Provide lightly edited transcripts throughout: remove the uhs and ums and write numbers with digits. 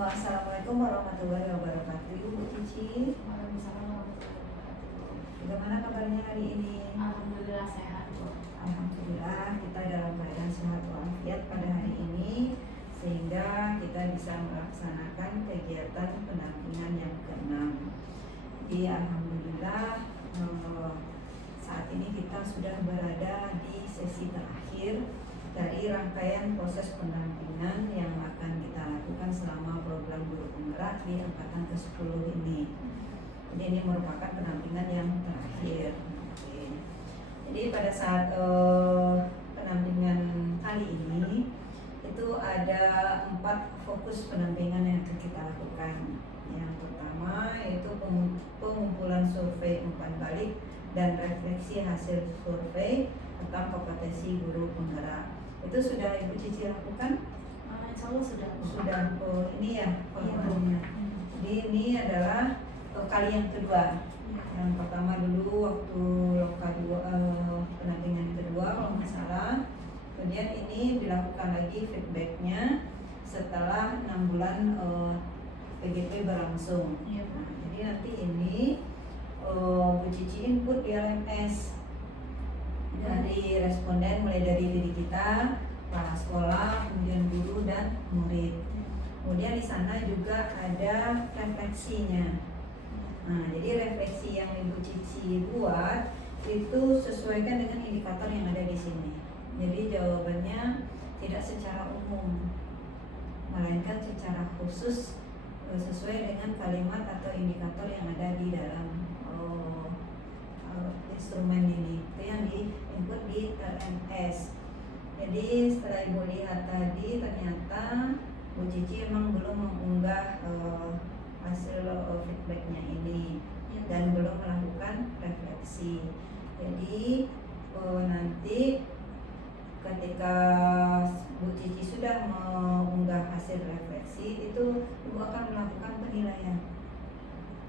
Assalamualaikum warahmatullahi wabarakatuh, Bu Cici. Waalaikumsalam warahmatullahi wabarakatuh. Bagaimana kabarnya hari ini? Alhamdulillah sehat, Bu. Alhamdulillah kita dalam keadaan sehat walafiat pada hari ini, sehingga kita bisa melaksanakan kegiatan pendampingan yang keenam. Jadi alhamdulillah saat ini kita sudah berada di sesi terakhir dari rangkaian proses pendampingan yang akan kita lakukan selama program guru penggerak di angkatan ke-10 ini. Jadi ini merupakan pendampingan yang terakhir. Oke. Jadi pada saat pendampingan kali ini itu ada 4 fokus pendampingan yang akan kita lakukan. Yang pertama yaitu pengumpulan survei umpan balik dan refleksi hasil survei tentang kompetensi guru penggerak. Itu sudah Ibu Cici lakukan? Insya Allah sudah. Sudah. Ini ya pengumpulannya. Jadi ini adalah kali yang kedua. Yang pertama dulu waktu pendampingan kedua kalau nggak salah. Kemudian ini dilakukan lagi feedbacknya setelah 6 bulan PGP berlangsung. Nah, jadi nanti ini Bu Cici input di LMS dari responden, mulai dari diri kita, kepala sekolah, kemudian guru dan murid. Kemudian di sana juga ada refleksinya. Nah, jadi refleksi yang Ibu Cici buat itu sesuaikan dengan indikator yang ada di sini. Jadi jawabannya tidak secara umum, melainkan secara khusus sesuai dengan kalimat atau indikator yang ada di dalam instrumen ini. Itu yang di input di LMS. Jadi setelah Ibu lihat tadi, ternyata Bu Cici emang belum mengunggah hasil feedbacknya ini dan belum melakukan refleksi. Jadi nanti ketika Bu Cici sudah mengunggah hasil refleksi, itu Ibu akan melakukan penilaian.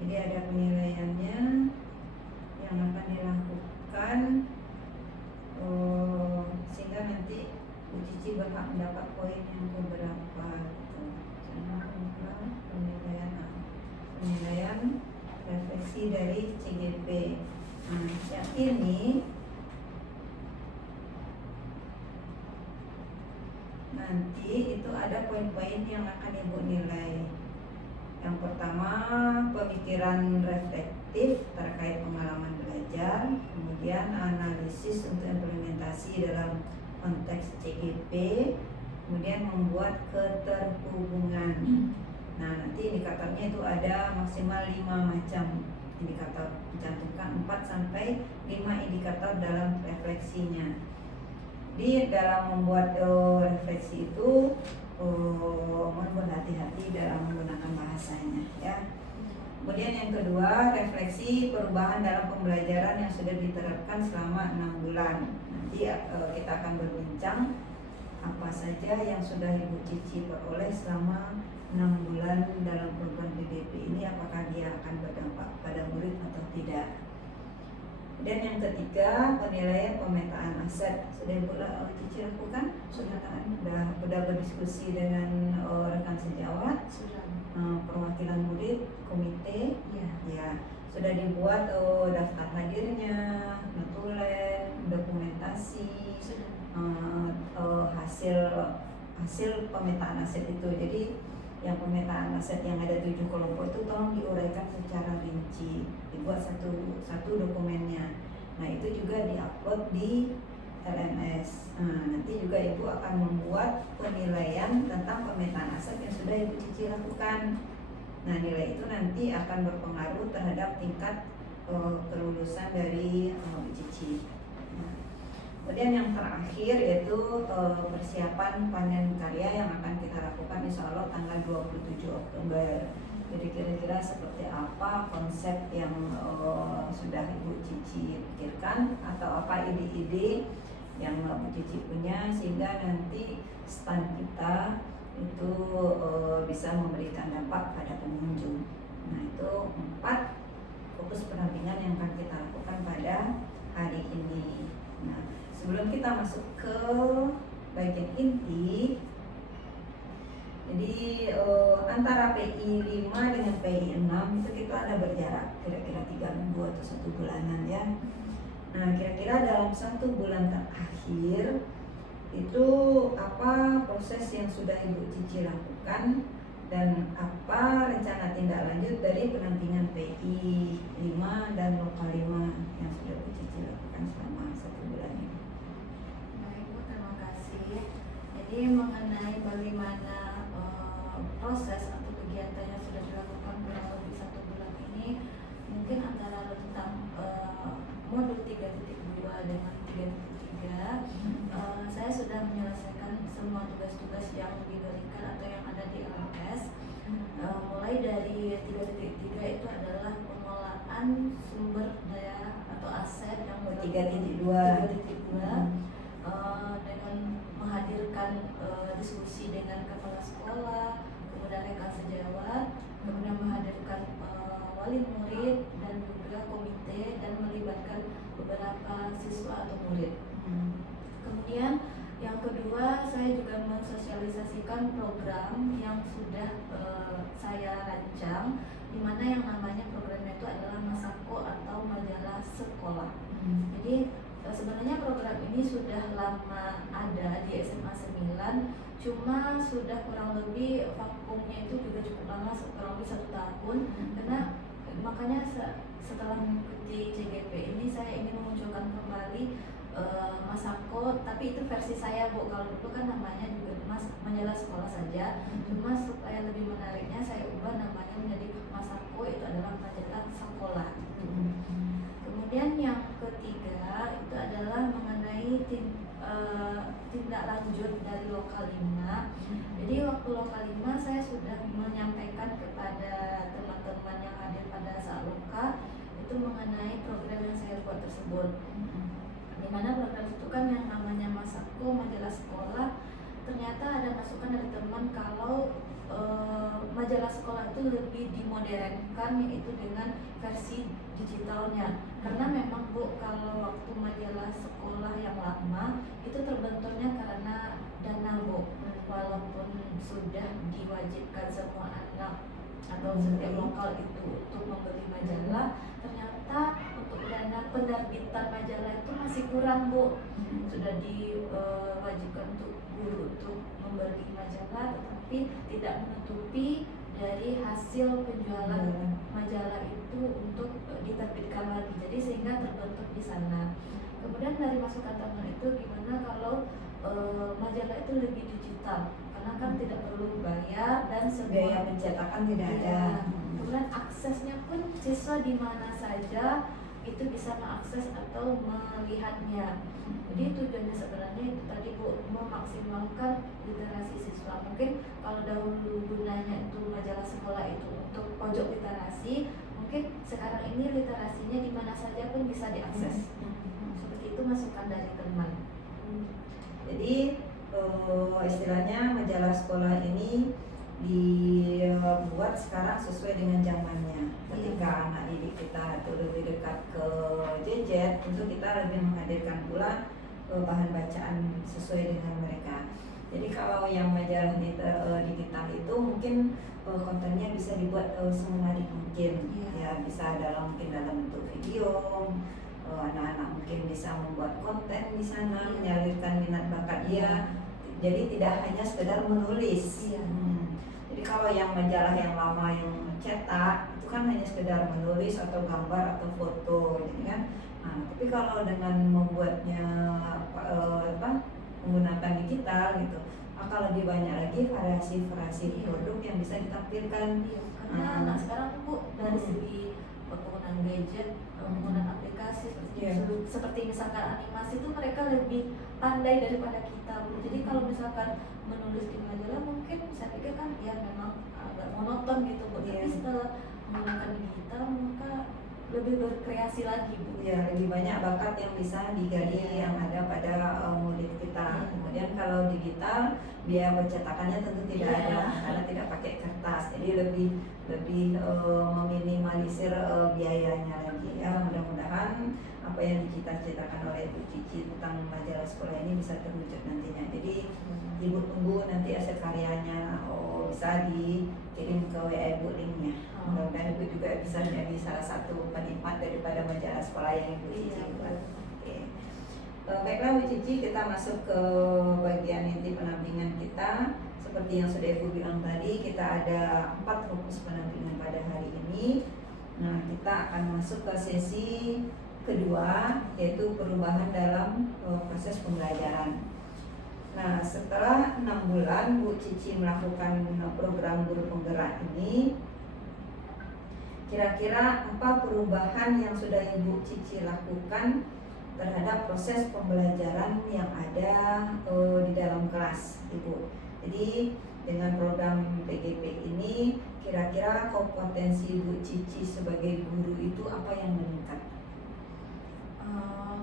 Jadi ada penilaiannya yang akan dilakukan sehingga nanti Bu Cici berhak mendapat poin yang keberapa gitu. Penilaian refleksi dari CGP. Nah, yang ini nanti itu ada poin-poin yang akan Ibu nilai. Yang pertama, pemikiran reflektif terkait pengalaman belajar, kemudian analisis untuk implementasi dalam konteks CGP, kemudian membuat keterhubungan. Nah, nanti indikatornya itu ada maksimal 5 macam indikator, dicantumkan 4 sampai 5 indikator dalam refleksinya. Di dalam membuat refleksi itu mohon berhati-hati dalam menggunakan bahasanya ya. Kemudian yang kedua, refleksi perubahan dalam pembelajaran yang sudah diterapkan selama 6 bulan. Nanti kita akan berbincang apa saja yang sudah Ibu Cici peroleh selama 6 bulan dalam program PDP ini, apakah dia akan berdampak pada murid atau tidak. Dan yang ketiga, penilaian pemetaan aset. Sudah Ibu Cici lakukan? Sudah berdiskusi dengan rekan sejawat? Sudah. Perwakilan murid, komite? Ya. Sudah dibuat daftar hadirnya, notulen, dokumentasi, hasil pemetaan aset itu. Jadi yang pemetaan aset yang ada 7 kelompok itu tolong diuraikan secara rinci, dibuat satu dokumennya. Nah, itu juga diupload di LMS. Nah, nanti juga Ibu akan membuat penilaian tentang pemetaan aset yang sudah Ibu Cici lakukan. Nah, nilai itu nanti akan berpengaruh terhadap tingkat kelulusan dari Ibu Cici. Nah, kemudian yang terakhir yaitu persiapan panen karya yang akan kita lakukan insya Allah tanggal 27 Oktober. Jadi kira-kira seperti apa konsep yang sudah Ibu Cici pikirkan atau apa ide-ide yang Bu Cici punya sehingga nanti stand kita itu bisa memberikan dampak pada pengunjung. Nah, itu 4 fokus pendampingan yang akan kita lakukan pada hari ini. Nah, sebelum kita masuk ke bagian inti, jadi antara PI 5 dengan PI 6 itu kita ada berjarak kira-kira 3 minggu atau 1 bulanan ya. Nah, kira-kira dalam 1 bulan terakhir itu apa proses yang sudah Ibu Cici lakukan dan apa rencana tindak lanjut dari penampingan PI 5 dan lokal 5 yang sudah Ibu Cici lakukan selama 1 bulan ini. Baik Bu, terima kasih. Jadi mengenai bagaimana proses atau kegiatan yang sudah dilakukan kurang lebih 1 bulan ini, mungkin antara tentang modul 3.2 dengan 3.3, saya sudah menyelesaikan semua tugas-tugas yang diberikan atau yang ada di LMS. Mulai dari 3.3 itu adalah pengelolaan sumber daya atau aset yang 3.2 dengan menghadirkan diskusi dengan kepala sekolah, kemudian rekan sejawat, kemudian menghadirkan wali murid dan juga komite dan melibatkan beberapa siswa atau murid. Kemudian yang kedua, saya juga mensosialisasikan program yang sudah saya rancang, di mana yang namanya programnya itu adalah Masako atau majalah sekolah. Jadi sebenarnya program ini sudah lama ada di SMA 9, cuma sudah kurang lebih vakumnya itu juga cukup lama, kurang lebih 1 tahun. Karena makanya setelah mengikuti CGP ini saya ingin memunculkan kembali Masako, tapi itu versi saya Bu. Kalau dulu kan namanya juga majalah sekolah saja, cuma supaya lebih menariknya saya ubah namanya menjadi Masako, itu adalah majalah sekolah. Kemudian yang ketiga itu adalah mengenai tindak lanjut dari lokal 5. Jadi waktu lokal 5 saya sudah menyampaikan kepada teman-teman yang hadir pada saat loka itu mengenai program yang saya buat tersebut. Di mana program itu kan yang namanya Masako majalah sekolah, ternyata ada masukan dari teman kalau majalah sekolah itu lebih dimodernkan, yaitu dengan versi digitalnya. Karena memang Bu, kalau waktu majalah sekolah yang lama itu terbentuknya karena dana Bu, walaupun sudah diwajibkan semua anak atau setiap lokal itu untuk membeli majalah, ternyata untuk dana penerbitan majalah itu masih kurang Bu. Sudah diwajibkan untuk guru untuk membeli majalah, tetapi tidak menutupi dari hasil penjualan majalah itu untuk diterbitkan lagi. Jadi sehingga terbentuk di sana. Kemudian dari masukan teman itu gimana kalau majalah itu lebih digital, karena kan tidak perlu bayar dan biaya pencetakan tidak ada. Kemudian aksesnya pun siswa di mana saja itu bisa mengakses atau melihatnya. Jadi tujuannya sebenarnya itu tadi Bu, memaksimalkan literasi siswa. Mungkin kalau dahulu gunanya itu majalah sekolah itu untuk pojok literasi, mungkin sekarang ini literasinya di mana saja pun bisa diakses. Seperti itu masukan dari teman. Jadi istilahnya majalah sekolah ini dibuat sekarang sesuai dengan zamannya. Ketika anak didik kita itu lebih dekat ke gadget, tentu kita lebih menghadirkan pula bahan bacaan sesuai dengan mereka. Jadi kalau yang majalah digital itu mungkin kontennya bisa dibuat semenarik mungkin, ya bisa mungkin dalam bentuk video. Anak-anak mungkin bisa membuat konten di sana, menyalurkan minat bakat dia. Jadi tidak hanya sekedar menulis. Jadi kalau yang majalah yang lama yang cetak itu kan hanya sekedar menulis atau gambar atau foto, gitu kan. Nah, tapi kalau dengan membuatnya menggunakan digital gitu, maka lebih banyak lagi variasi produk yang bisa ditampilkan. Karena anak sekarang Bu, dari segi penggunaan gadget, penggunaan aplikasi seperti misalkan animasi itu mereka lebih pandai daripada kita Bu. Jadi kalau misalkan menulis di majalah mungkin saya pikir kan ya memang agak monoton gitu Bu. Tapi setelah menggunakan digital maka lebih berkreasi lagi Bu. Ya, lebih banyak bakat yang bisa digali yang ada pada murid kita. Kemudian kalau digital biaya pencetakannya tentu tidak ada karena tidak pakai kertas. Jadi lebih lebih meminimalisir biayanya lagi ya. Mudah-mudahan apa yang dicita-citakan oleh Ibu Cici tentang majalah sekolah ini bisa terwujud nantinya. Jadi Ibu tunggu nanti hasil karyanya, bisa dikirim ke WA Ibu linknya. Mudah-mudahan Ibu juga bisa menjadi salah satu penikmat daripada majalah sekolah yang Ibu Cici buat. Oke. Baiklah Bu Cici, kita masuk ke bagian inti penampingan kita. Seperti yang sudah Ibu bilang tadi, kita ada 4 fokus penampingan pada hari ini. Nah, kita akan masuk ke sesi kedua, yaitu perubahan dalam proses pembelajaran. Nah, setelah 6 bulan Bu Cici melakukan program guru penggerak ini, kira-kira apa perubahan yang sudah Ibu Cici lakukan terhadap proses pembelajaran yang ada di dalam kelas, Ibu? Jadi dengan program PGP ini, kira-kira kompetensi Bu Cici sebagai guru itu apa yang meningkat?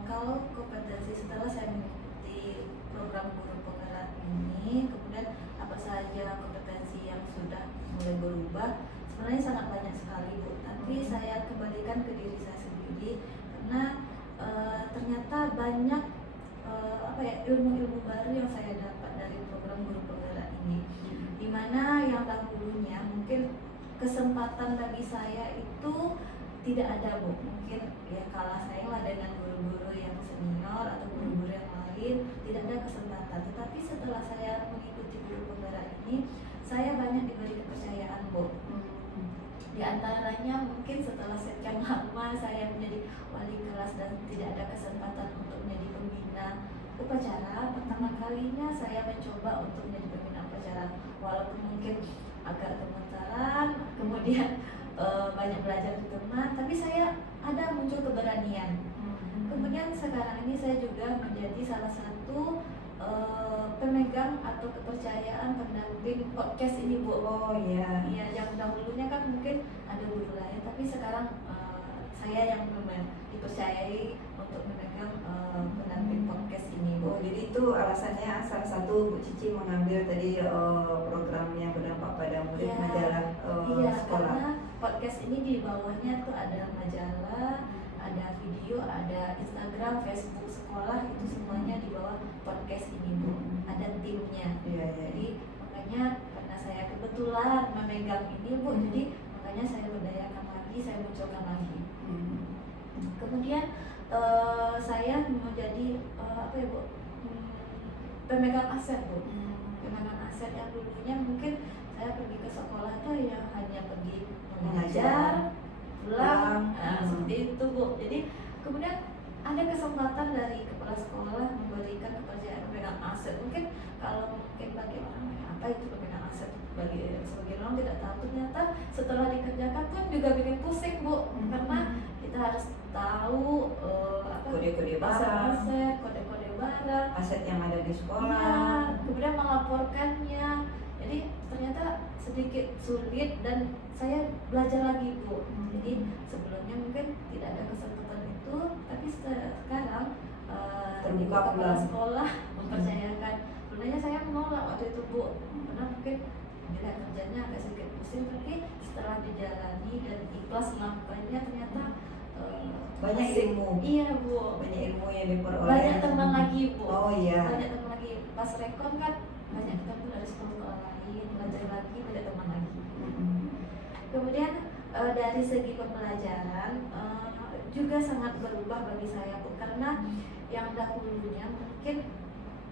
Kalau kompetensi setelah saya mengikuti program guru penggerak ini, kemudian apa saja kompetensi yang sudah mulai berubah, sebenarnya sangat banyak sekali Bu. Tapi saya kembalikan ke diri saya sendiri karena ternyata banyak ilmu-ilmu baru yang saya dapat dari program guru penggerak ini. Dimana yang dahulunya mungkin kesempatan bagi saya itu tidak ada Bu. Mungkin ya kalah saya lah dengan guru-guru yang senior atau guru-guru yang lain, tidak ada kesempatan. Tetapi setelah saya mengikuti guru penggerak ini, saya banyak diberi kepercayaan Bu. Di antaranya mungkin setelah sekian lama saya menjadi wali kelas dan tidak ada kesempatan untuk menjadi pembina upacara, pertama kalinya saya mencoba untuk menjadi pembina upacara, walaupun mungkin agak gemetaran, kemudian banyak belajar di teman, tapi saya ada muncul keberanian. Kemudian sekarang ini saya juga menjadi salah satu pemegang atau kepercayaan pendamping podcast ini Bu. Oh iya. Iya, yang dahulunya kan mungkin ada guru lain, tapi sekarang saya yang dipercayai untuk memegang pendamping podcast ini Bu. Oh, jadi itu alasannya salah satu Bu Cici mengambil tadi program yang berdampak pada murid majalah sekolah. Karena podcast ini di bawahnya tuh ada majalah, ada video, ada Instagram, Facebook sekolah, itu semuanya di bawah podcast ini Bu. Ada timnya. Jadi makanya karena saya kebetulan memegang ini Bu, jadi makanya saya berdayakan lagi, saya munculkan lagi. Kemudian saya menjadi Bu, pemegang aset Bu. Pemegang aset yang dulunya mungkin saya pergi ke sekolah tuh ya hanya pergi mengajar, pulang, seperti itu Bu. Jadi kemudian ada kesempatan dari kepala sekolah memberikan kepercayaan pemegang aset. Mungkin kalau mungkin bagi orang apa itu pemegang aset, bagi sebagian orang tidak tahu, ternyata setelah dikerjakan pun juga bikin pusing Bu, karena kita harus tahu kode-kode aset, kode-kode barang, aset yang ada di sekolah, ya, kemudian melaporkannya. Jadi ternyata sedikit sulit dan saya belajar lagi Bu. Jadi sebelumnya mungkin tidak ada kesempatan itu, tapi sekarang terbuka kepala sekolah mempercayakan. Sebenarnya saya menolak waktu itu Bu, karena mungkin nilai kerjanya agak sedikit pusing, tapi setelah dijalani dan ikhlas melakukannya ternyata banyak ilmu. Iya Bu, banyak ilmu yang diperoleh. Banyak teman lagi Bu. Oh iya. Banyak teman lagi. Pas rekon kan banyak ketemu dari sekolah lain, belajar lagi, banyak teman lagi. Kemudian dari segi pembelajaran juga sangat berubah bagi saya Bu, karena yang dahulunya mungkin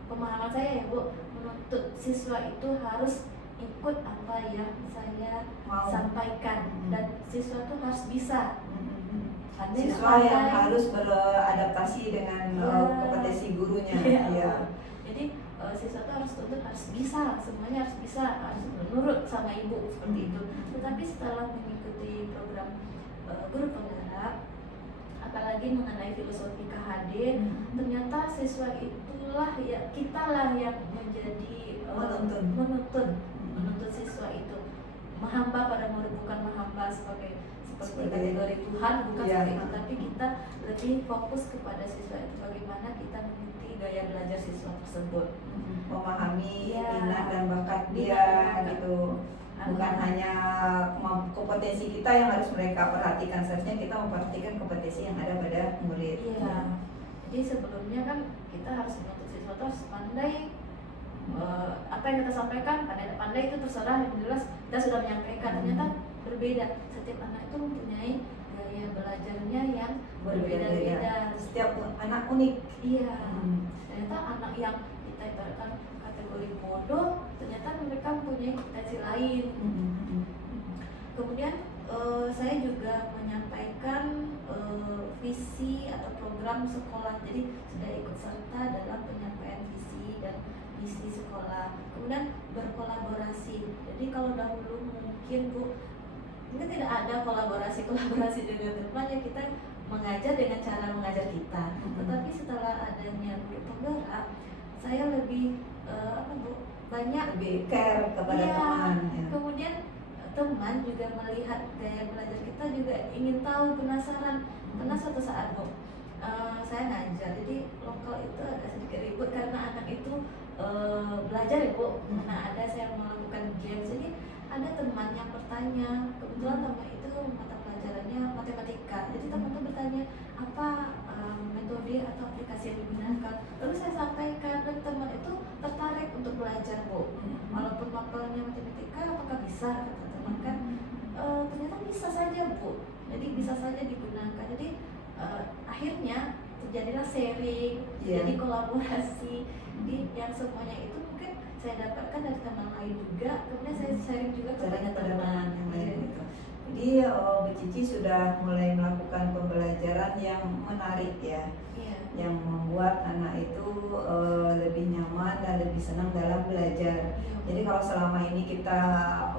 pemahaman saya ya Bu, menuntut siswa itu harus ikut apa yang saya sampaikan dan siswa itu harus bisa. Siswa yang harus beradaptasi dengan kompetensi gurunya. Iya. Jadi siswa itu harus tuntut harus bisa, semuanya harus bisa, harus menurut sama ibu seperti itu. Tetapi setelah mengikuti program guru penggerak, apalagi mengenai filosofi KHD, ternyata siswa itulah ya, kitalah yang menjadi menuntun siswa itu, menghamba pada murid, bukan menghamba seperti kategori Tuhan, bukan seperti itu, tapi kita lebih fokus kepada siswa itu, bagaimana kita mengikuti gaya belajar siswa tersebut, memahami ya, minat dan bakat dia gitu. bukan hanya kompetensi kita yang harus mereka perhatikan, seharusnya kita memperhatikan kompetensi yang ada pada murid. Iya. Jadi sebelumnya kan kita harus menuntut siswa itu harus pandai, apa yang kita sampaikan, pandai itu terserah, yang jelas kita sudah menyampaikan. Ternyata berbeda, setiap anak itu mempunyai gaya belajarnya yang berbeda-beda. Setiap anak unik. Iya. Ternyata anak yang kita ibaratkan kategori bodoh, ternyata mereka mempunyai potensi lain. Kemudian saya juga menyampaikan visi atau program sekolah, jadi sudah ikut serta dalam penyampaian visi dan misi sekolah. Kemudian berkolaborasi. Jadi kalau dahulu mungkin Bu, mungkin tidak ada kolaborasi dengan teman, ya kita mengajar dengan cara mengajar kita. Tetapi setelah adanya guru penggerak, saya lebih banyak lebih care kepada teman. Ya. Kemudian teman juga melihat gaya belajar kita, juga ingin tahu, penasaran. Karena suatu saat Bu, saya ngajar, jadi lokal itu ada sedikit ribut karena anak itu belajar ya Bu. Nah, ada saya melakukan games, jadi ada teman yang bertanya, kebetulan teman itu mata pelajarannya matematika, jadi teman itu bertanya apa metode atau aplikasi yang digunakan. Lalu saya sampaikan dan teman itu tertarik untuk belajar Bu. Walaupun mapelnya matematika, apakah bisa, kata teman kan, ternyata bisa saja Bu. Jadi bisa saja digunakan. Jadi akhirnya terjadilah sharing, jadi kolaborasi. Jadi yang semuanya itu mungkin saya dapatkan dari teman lain juga, kemudian saya sharing juga kepada teman yang lain gitu. Jadi Bu Cici sudah mulai melakukan pembelajaran yang menarik ya, yang membuat anak itu lebih nyaman dan lebih senang dalam belajar. Jadi kalau selama ini kita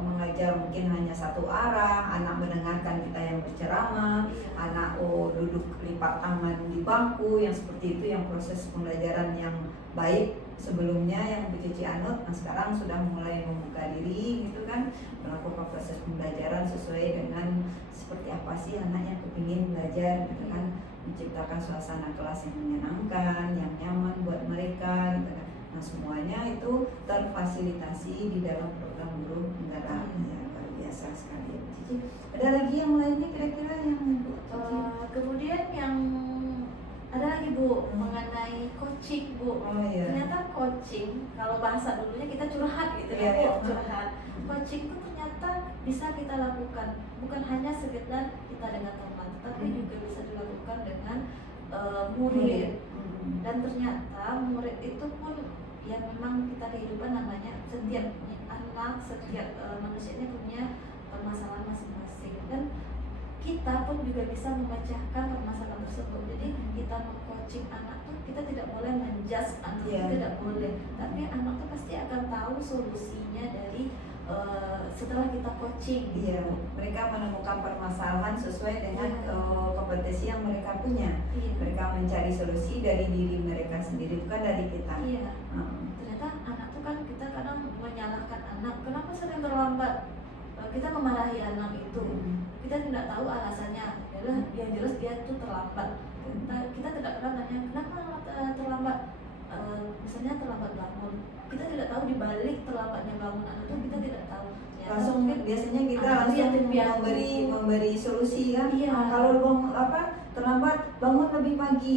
mengajar mungkin hanya satu arah, anak mendengarkan kita yang berceramah, anak duduk lipat tangan di bangku, yang seperti itu yang proses pembelajaran yang baik sebelumnya yang Bu Cici anut. Nah, sekarang sudah mulai membuka diri gitu kan, melakukan proses pembelajaran sesuai dengan seperti apa sih anak yang kepingin belajar gitu kan, menciptakan suasana kelas yang menyenangkan, yang nyaman buat mereka gitu kan. Nah, semuanya itu terfasilitasi di dalam program guru penggerak. Ya, luar biasa sekali ya Bu Cici. Ada lagi yang lainnya kira-kira yang Bu Cici? Kemudian yang ada lagi Bu, mengenai coaching Bu. Ternyata coaching, kalau bahasa dulunya kita curhat gitu ya Bu, curhat. Coaching itu ternyata bisa kita lakukan, bukan hanya sekedar kita dengan teman, tapi juga bisa dilakukan dengan murid. Dan ternyata murid itu pun ya memang kita kehidupan namanya, setiap anak, setiap manusia ini punya permasalahan masing-masing, dan kita pun juga bisa memecahkan permasalahan tersebut. Jadi kita meng-coaching anak tuh kita tidak boleh menjudge anak, tidak boleh, tapi anak tuh pasti akan tahu solusinya dari setelah kita coaching. Mereka menemukan permasalahan sesuai dengan kompetensi yang mereka punya. Mereka mencari solusi dari diri mereka sendiri, bukan dari kita. Ternyata anak tuh kan, kita kadang menyalahkan anak, kenapa sering terlambat. Kita memarahi anak itu, kita tidak tahu alasannya. Yang jelas dia itu terlambat. Kita tidak pernah nanya kenapa terlambat. Misalnya terlambat bangun, kita tidak tahu dibalik terlambatnya bangun anak itu, kita tidak tahu. Langsung biasanya kita langsung memberi solusi kan. Kalau terlambat bangun lebih pagi.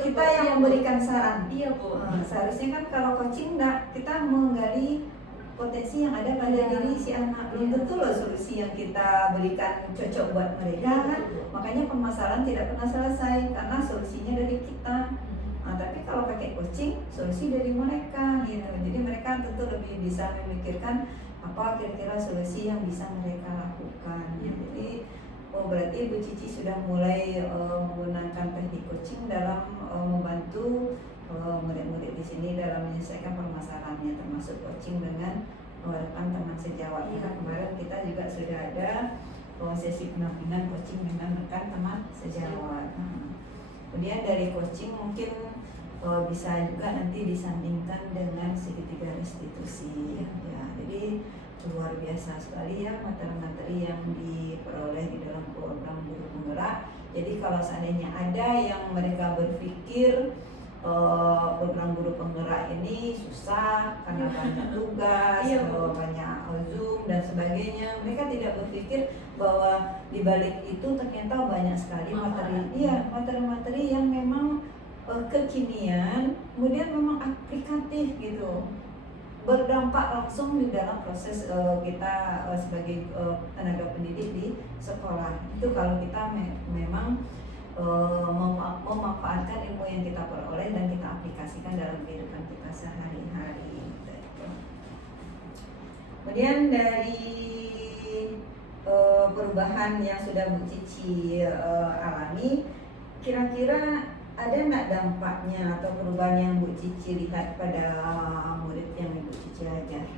Kita yang memberikan saran. Bu. Seharusnya kan kalau coaching kita menggali potensi yang ada pada diri si anak. Belum tentu loh solusi yang kita berikan cocok buat mereka kan. Makanya permasalahan tidak pernah selesai karena solusinya dari kita. Tapi kalau pakai coaching, solusi dari mereka gitu. Jadi mereka tentu lebih bisa memikirkan apa kira-kira solusi yang bisa mereka lakukan. Jadi berarti Bu Cici sudah mulai menggunakan teknik coaching dalam membantu murid-murid di sini dalam menyelesaikan permasalahannya, termasuk coaching dengan rekan teman sejawat. Kemarin kita juga sudah ada sesi pendampingan coaching dengan rekan teman sejawat. Kemudian dari coaching mungkin bisa juga nanti disandingkan dengan segitiga restitusi. Jadi luar biasa sekali ya materi-materi yang diperoleh di dalam program guru penggerak. Jadi kalau seandainya ada yang mereka berpikir program guru penggerak ini susah karena banyak tugas, Iya, banyak Zoom dan sebagainya. Mereka tidak berpikir bahwa di balik itu ternyata banyak sekali materi-materi yang memang kekinian, kemudian memang aplikatif gitu, berdampak langsung di dalam proses kita sebagai tenaga pendidik di sekolah. Itu kalau kita memang memanfaatkan ilmu yang kita peroleh dan kita aplikasikan dalam kehidupan kita sehari-hari. Kemudian dari perubahan yang sudah Bu Cici alami, kira-kira ada nggak dampaknya atau perubahan yang Bu Cici lihat pada murid yang Ibu Cici ajar?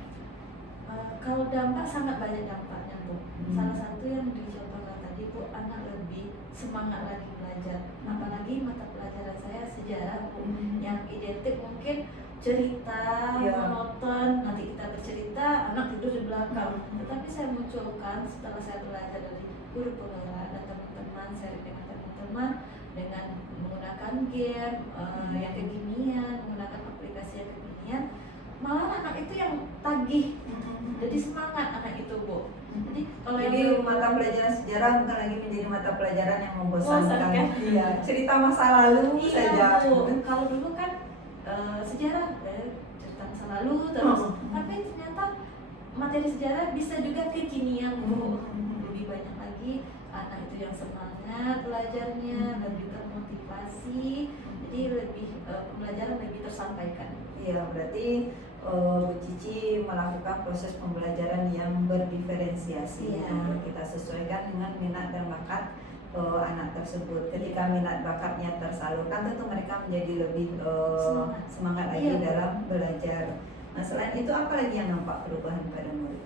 Kalau dampak sangat banyak dampaknya Bu. Salah satu yang dicontohkan tadi Bu, anak lebih semangat lagi belajar. Apalagi mata pelajaran saya sejarah Bu, yang identik mungkin cerita, monoton, nanti kita bercerita, anak tidur di belakang. Tetapi saya munculkan setelah saya belajar dari guru penggerak dan teman-teman, sharing dengan teman-teman dengan menggunakan game yang kekinian, menggunakan aplikasi yang kekinian, malah anak itu yang tagih, jadi semangat anak itu Bu. Jadi kalau Jadi mata pelajaran sejarah bukan lagi menjadi mata pelajaran yang membosankan. Iya, cerita masa lalu saja. Bu. Kalau dulu kan sejarah cerita masa lalu terus, tapi ternyata materi sejarah bisa juga kekinian Bu. Lebih banyak lagi anak itu yang semangat belajarnya, lebih termotivasi, jadi lebih pembelajaran lebih tersampaikan. Iya, berarti Bu Cici melakukan proses pembelajaran yang berdiferensiasi. Kita sesuaikan dengan minat dan bakat anak tersebut. Ketika minat bakatnya tersalurkan, tentu mereka menjadi lebih semangat lagi dalam belajar. Nah, selain itu apa lagi yang nampak perubahan pada murid?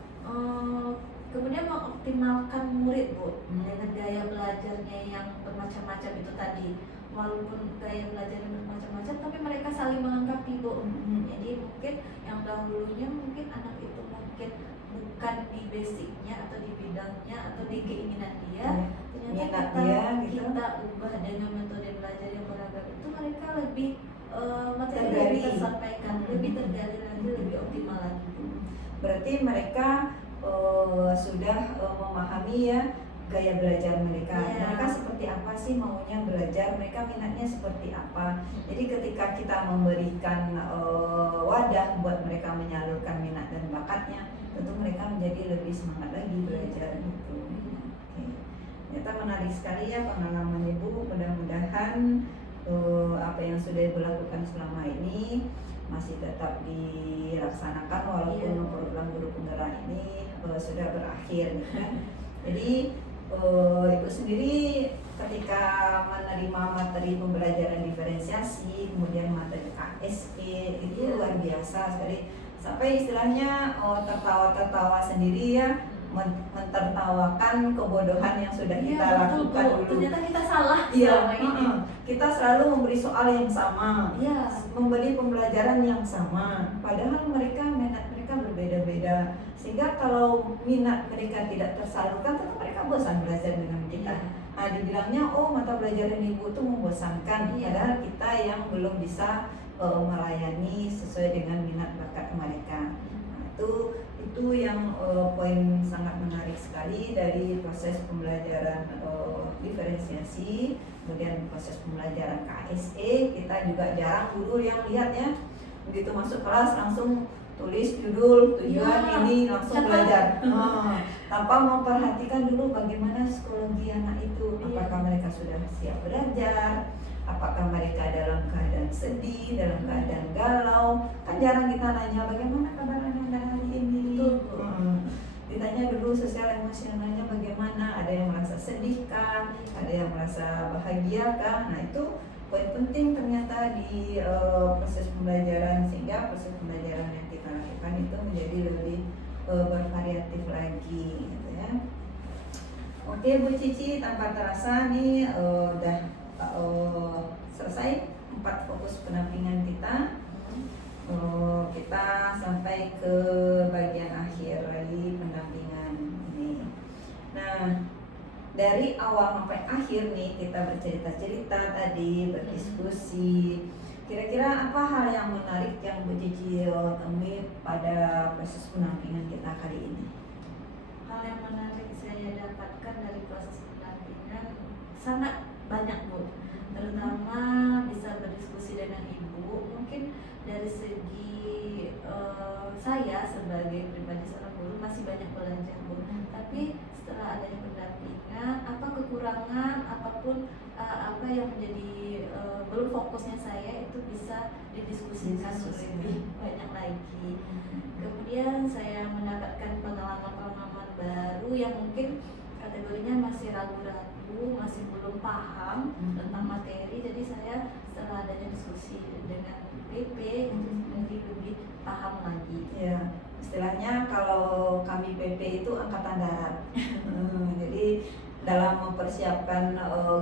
Kemudian mengoptimalkan murid Bu, dengan gaya belajarnya yang bermacam-macam itu tadi. Walaupun gaya belajar yang bermacam-macam, tapi mereka saling melengkapi Bu. Jadi mungkin yang dahulunya mungkin anak itu mungkin bukan di basicnya atau di bidangnya atau di keinginan dia, ternyata kita ubah dengan metode belajar yang beragam itu, mereka lebih materi lebih tersampaikan, lebih tergali lagi, lebih optimal lagi. Berarti mereka sudah memahami ya gaya belajar mereka. Mereka seperti apa sih maunya belajar, mereka minatnya seperti apa. Jadi ketika kita memberikan wadah buat mereka menyalurkan minat dan bakatnya, tentu mereka menjadi lebih semangat lagi belajar gitu. Ternyata menarik sekali ya pengalaman Ibu. Mudah-mudahan apa yang sudah Ibu lakukan selama ini masih tetap dilaksanakan walaupun program guru penggerak ini sudah berakhir gitu kan. Jadi Ibu sendiri ketika menerima materi pembelajaran diferensiasi, kemudian materi KSE itu luar biasa sekali, sampai istilahnya tertawa-tertawa sendiri ya, mentertawakan kebodohan yang sudah kita lakukan dulu. Ternyata kita salah. Kita selalu memberi soal yang sama, memberi pembelajaran yang sama, padahal minat mereka berbeda-beda. Sehingga kalau minat mereka tidak tersalurkan, tentu mereka bosan belajar dengan kita. Nah, dibilangnya mata pelajaran Ibu itu membosankan, padahal kita yang belum bisa melayani sesuai dengan minat bakat mereka. Nah, itu yang poin sangat menarik sekali dari proses pembelajaran diferensiasi. Kemudian proses pembelajaran KSE, kita juga jarang guru yang lihat ya, begitu masuk kelas langsung tulis judul, tujuan ini, langsung belajar tanpa memperhatikan dulu bagaimana psikologi anak itu. Apakah mereka sudah siap belajar, apakah mereka dalam keadaan sedih, dalam keadaan galau. Kan jarang kita nanya bagaimana kabar Anda hari ini. Ditanya dulu sosial emosionalnya bagaimana, ada yang merasa sedih kah, ada yang merasa bahagia kah. Nah, itu poin penting ternyata di proses pembelajaran, sehingga proses pembelajaran yang kita lakukan itu menjadi lebih bervariatif lagi gitu ya. Oke Bu Cici, tanpa terasa nih udah selesai 4 fokus pendampingan kita. Kita sampai ke bagian akhir lagi pendampingan ini. Nah, dari awal sampai akhir nih kita bercerita-cerita tadi, berdiskusi, kira-kira apa hal yang menarik yang Bu Cici temui pada proses pendampingan kita kali ini? Hal yang menarik saya dapatkan dari proses pendampingan sangat banyak Bu, terutama bisa berdiskusi dengan Ibu. Mungkin dari segi saya sebagai pribadi seorang guru masih banyak belajar Bu, tapi setelah adanya pendampingan, apa kekurangan apapun apa yang menjadi belum fokusnya saya itu bisa didiskusikan lebih banyak lagi. Kemudian saya mendapatkan pengalaman-pengalaman baru yang mungkin kategorinya masih ragu-ragu, masih belum paham tentang materi. Jadi saya setelah adanya diskusi dengan PP mungkin lebih paham lagi. Ya, istilahnya kalau kami PP itu angkatan darat. Jadi dalam mempersiapkan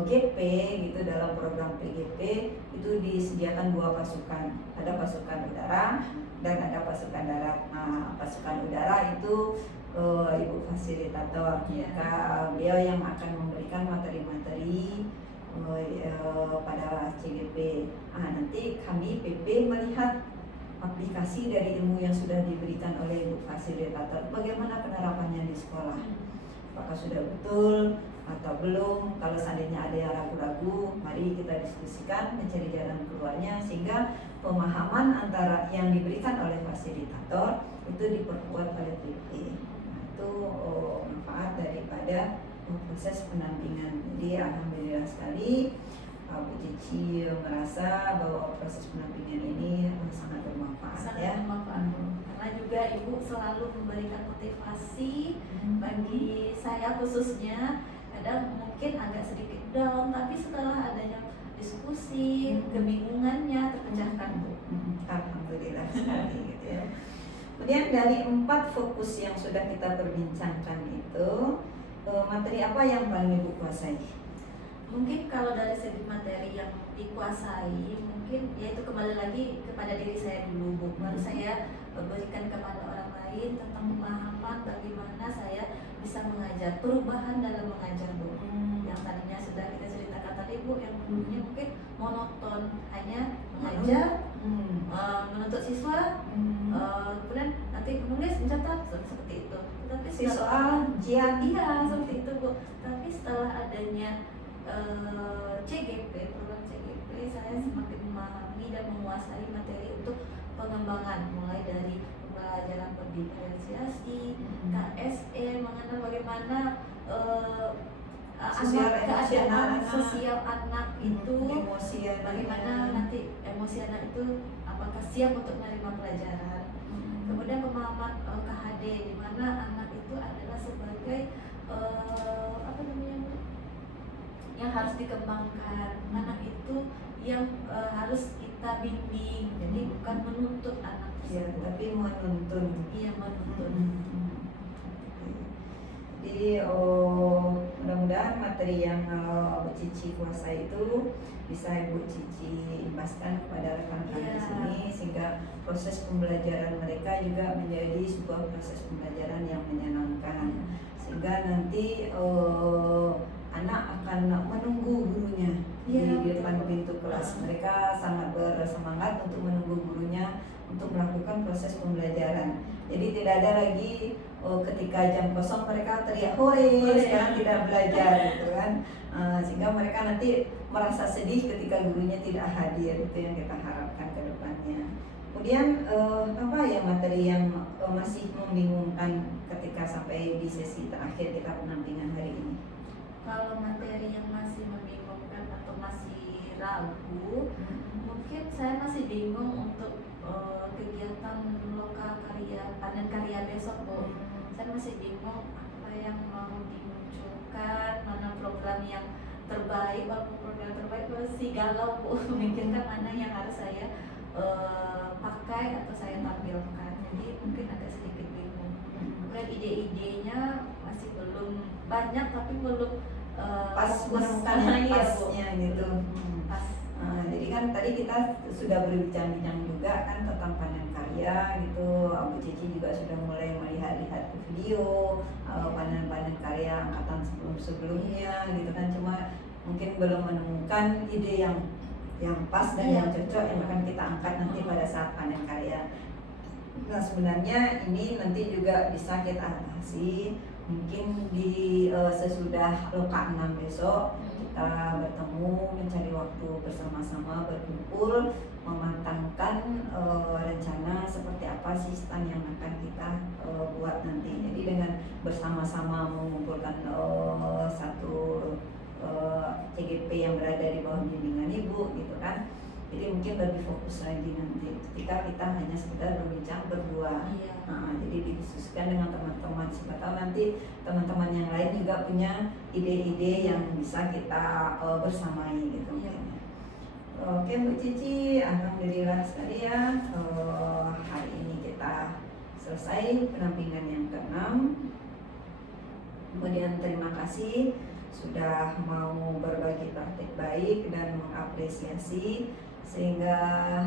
GP gitu, dalam program PGP itu disediakan 2 pasukan. Ada pasukan udara dan ada pasukan darat. Nah, pasukan udara itu Ibu fasilitator, maka beliau yang akan memberikan materi-materi pada CGP. Nanti kami PP melihat aplikasi dari ilmu yang sudah diberikan oleh Ibu fasilitator, bagaimana penerapannya di sekolah, apakah sudah betul atau belum. Kalau seandainya ada yang ragu-ragu, mari kita diskusikan, mencari jalan keluarnya, sehingga pemahaman antara yang diberikan oleh fasilitator itu diperkuat oleh PP. Nah, itu manfaat daripada proses pendampingan. Jadi alhamdulillah sekali Bu Cici merasa bahwa proses pendampingan ini sangat bermanfaat. Sangat bermanfaat, karena juga Ibu selalu memberikan motivasi bagi saya khususnya. Kadang mungkin agak sedikit down, tapi setelah adanya diskusi, kebingungannya terpecahkan Bu. Alhamdulillah sekali gitu ya. Kemudian dari 4 fokus yang sudah kita perbincangkan itu, materi apa yang paling Ibu kuasai? Mungkin kalau dari segi materi yang dikuasai, mungkin yaitu kembali lagi kepada diri saya dulu Bu, baru saya berikan kepada orang lain tentang pemahaman bagaimana saya bisa mengajar, perubahan dalam mengajar Bu. Yang tadinya sudah kita ceritakan tadi Bu, yang dulunya mungkin monoton, hanya mengajar, menuntut siswa, kemudian nanti menulis, mencatat, seperti itu. Tapi Si soal jian, iya seperti itu Bu. Tapi setelah adanya CGP, program CGP, saya semakin memahami dan menguasai materi untuk pengembangan, mulai dari pembelajaran berdiferensiasi, KSE, mengenal bagaimana keadaan sosial anak itu, bagaimana nanti emosi anak itu apakah siap untuk menerima pelajaran. Kemudian pemahaman KHD, di mana anak itu adalah sebagai yang harus dikembangkan. Anak itu yang harus kita bimbing, jadi bukan menuntut anak ya, tersebut. tapi menuntun. Iya, menuntut. Jadi mudah-mudahan materi yang Bu Cici kuasai itu bisa Ibu Cici imbaskan kepada rekan-rekan di sini, sehingga proses pembelajaran mereka juga menjadi sebuah proses pembelajaran yang menyenangkan, sehingga nanti anak akan menunggu gurunya di depan pintu kelas. Mereka sangat bersemangat untuk menunggu gurunya untuk melakukan proses pembelajaran. Jadi tidak ada lagi ketika jam kosong mereka teriak hore, sekarang tidak belajar gitu kan. Sehingga mereka nanti merasa sedih ketika gurunya tidak hadir. Itu yang kita harapkan ke depannya. Kemudian apa ya materi yang masih membingungkan ketika sampai di sesi terakhir kita pendampingan hari ini? Kalau materi yang masih membingungkan atau masih ragu, mungkin saya masih bingung untuk kegiatan lokal karya, panen karya besok Bu. Saya masih bingung apa yang mau dimunculkan, mana program yang terbaik. Walaupun program terbaik masih galau Bu, memikirkan mana yang harus saya pakai atau saya tampilkan. Jadi mungkin agak sedikit bingung. Kemudian ide-idenya masih belum banyak, tapi belum pas menemukan yang pasnya gitu. Pas. Jadi kan tadi kita sudah berbincang-bincang juga kan tentang panen karya gitu. Bu Cici juga sudah mulai melihat-lihat video panen-panen karya angkatan sebelum-sebelumnya gitu kan. Cuma mungkin belum menemukan ide yang yang pas dan Iya, yang cocok yang betul. akan kita angkat nanti pada saat panen karya. Nah sebenarnya ini nanti juga bisa kita atasi mungkin di sesudah Loka 6 besok kita bertemu mencari waktu bersama-sama berkumpul mematangkan rencana seperti apa sih stand yang akan kita buat nanti. Jadi dengan bersama-sama mengumpulkan satu CGP yang berada di bawah bimbingan ibu gitu kan. Jadi mungkin lebih fokus lagi nanti ketika kita hanya sekedar berbincang berdua. Iya. Nah, jadi didiskusikan dengan teman-teman, siapa tahu nanti teman-teman yang lain juga punya ide-ide yang bisa kita bersamai gitu. Iya. Oke Bu Cici, alhamdulillah sekali ya, hari ini kita selesai penampingan yang ke-6. Kemudian terima kasih sudah mau berbagi praktik baik dan mengapresiasi, sehingga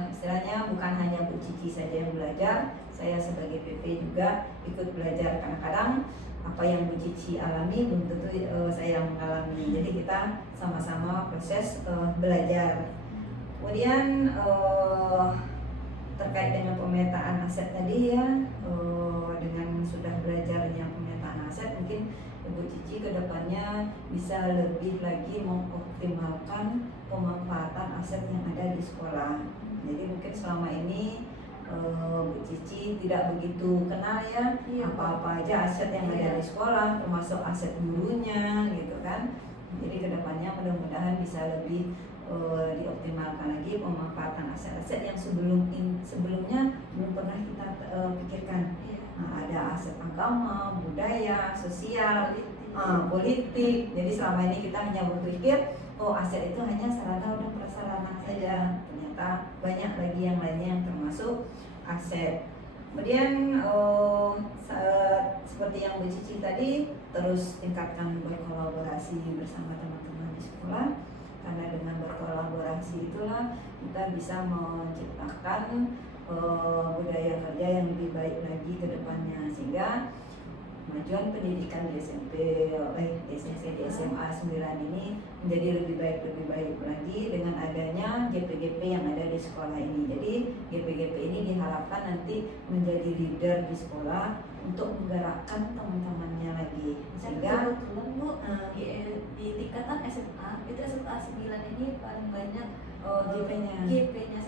istilahnya bukan hanya Bu Cici saja yang belajar, saya sebagai PP juga ikut belajar. Kadang-kadang apa yang Bu Cici alami belum tentu saya mengalami, jadi kita sama-sama proses belajar. Kemudian terkait dengan pemetaan aset tadi ya, dengan sudah belajarnya pemetaan aset, mungkin Ibu Cici kedepannya bisa lebih lagi mengoptimalkan pemanfaatan aset yang ada di sekolah. Jadi mungkin selama ini Bu Cici tidak begitu kenal ya apa-apa aja aset yang ada di sekolah, termasuk aset gurunya gitu kan. Jadi kedepannya mudah-mudahan bisa lebih dioptimalkan lagi pemanfaatan aset-aset yang sebelumnya belum pernah kita pikirkan. Nah, ada aset agama, budaya, sosial, politik. Jadi selama ini kita hanya berpikir aset itu hanya sarana dan prasarana saja. Ternyata banyak lagi yang lainnya yang termasuk aset. Kemudian seperti yang Bu Cici tadi, terus tingkatkan berkolaborasi bersama teman-teman di sekolah, karena dengan berkolaborasi itulah kita bisa menciptakan budaya kerja yang lebih baik lagi ke depannya, sehingga kemajuan pendidikan di di SMA 9 ini menjadi lebih baik lagi dengan adanya GP-GP yang ada di sekolah ini. Jadi GP-GP ini diharapkan nanti menjadi leader di sekolah untuk menggerakkan teman-temannya lagi, sehingga kebetulan Bu, di tingkatan SMA itu SMA 9 ini paling banyak GP-nya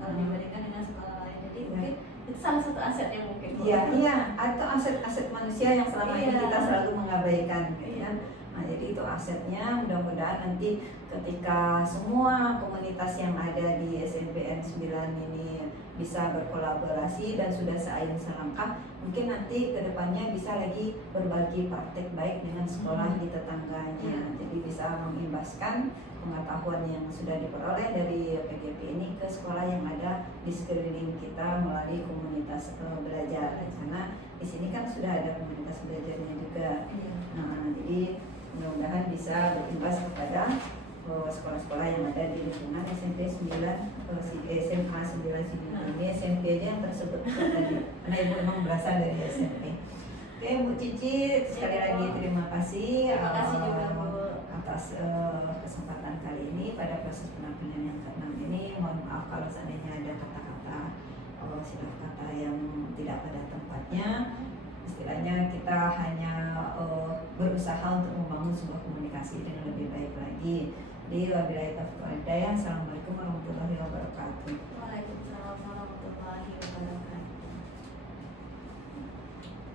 kalau dibandingkan dengan sekolah lain. Jadi mungkin itu salah satu aset yang mungkin iya, atau aset-aset manusia yang selama ini Iya. kita selalu mengabaikan gitu kan. Nah, jadi itu asetnya, mudah-mudahan nanti ketika semua komunitas yang ada di SMPN 9 ini bisa berkolaborasi dan sudah seayun selangkah, mungkin nanti kedepannya bisa lagi berbagi praktek baik dengan sekolah di tetangganya. Jadi bisa mengimbaskan pengetahuan yang sudah diperoleh dari PGP ini ke sekolah yang ada di sekeliling kita melalui komunitas belajar. Karena di sini kan sudah ada komunitas belajarnya juga. Nah, jadi mudah-mudahan bisa berimbas kepada sekolah-sekolah yang ada di lingkungan SMP 9, SMA 9 ini SMP aja yang tersebut tadi, karena ibu memang berasal dari SMP. Oke Bu Cici, sekali lagi terima kasih. Terima kasih juga Bu atas kesempatan kali ini pada proses penampilan yang ke-6 ini. Mohon maaf kalau seandainya ada kata-kata silap kata yang tidak pada tempatnya. Istilahnya kita hanya berusaha untuk membangun sebuah komunikasi dengan lebih baik lagi. Jadi wabillahi taufiq wal hidayah. Assalamualaikum warahmatullahi wabarakatuh. Waalaikumsalam warahmatullahi wabarakatuh.